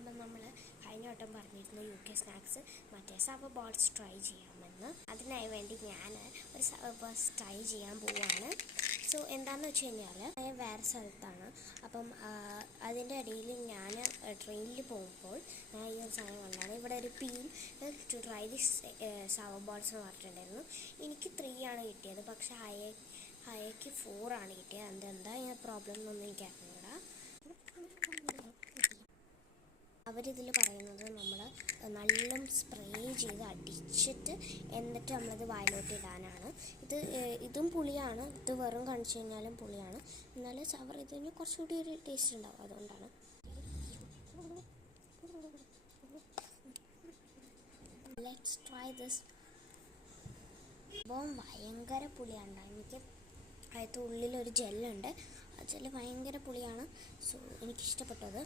അപ്പം നമ്മൾ കഴിഞ്ഞ വട്ടം പറഞ്ഞിരുന്നു UK സ്നാക്സ് മറ്റേ സവ ബോൾസ് ട്രൈ ചെയ്യാമെന്ന്. അതിനായി വേണ്ടി ഞാൻ ഒരു സവ ബോൾസ് ട്രൈ ചെയ്യാൻ പോവുകയാണ്. സോ എന്താണെന്ന് വെച്ച് കഴിഞ്ഞാൽ ഞാൻ വേറെ സ്ഥലത്താണ്. അപ്പം അതിൻ്റെ ഇടയിൽ ഞാൻ ട്രെയിനിൽ പോകുമ്പോൾ ഞാൻ ഈ ഒരു സാധനം കണ്ടാണ്. ഇവിടെ ഒരു പീൽ ടു ട്രൈ ദിസ് സവ ബോൾസ് എന്ന് പറഞ്ഞിട്ടുണ്ടായിരുന്നു. എനിക്ക് 3 ആണ് കിട്ടിയത്, പക്ഷേ ഹയക്ക് 4 ആണ് കിട്ടിയത്. എന്താ പ്രോബ്ലം എന്നൊന്നും എനിക്ക് അറിഞ്ഞൂടാ. അവരിതിൽ പറയുന്നത് നമ്മൾ നല്ല സ്പ്രേ ചെയ്ത് അടിച്ചിട്ട് എന്നിട്ട് നമ്മളത് വായിലോട്ട് ഇടാനാണ്. ഇതും പുളിയാണ്, ഇത് വെറും കാണിച്ചു കഴിഞ്ഞാലും പുളിയാണ്. എന്നാലും സവർ ഇതിന് കുറച്ചുകൂടി ഒരു ടേസ്റ്റ് ഉണ്ടാവും, അതുകൊണ്ടാണ്. Let's try this. അപ്പം ഭയങ്കര പുളിയാണ്. എനിക്ക് അതിൻ്റെ ഉള്ളിലൊരു ജെല്ലുണ്ട്, ആ ജെല്ല് ഭയങ്കര പുളിയാണ്. സോ എനിക്കിഷ്ടപ്പെട്ടത്.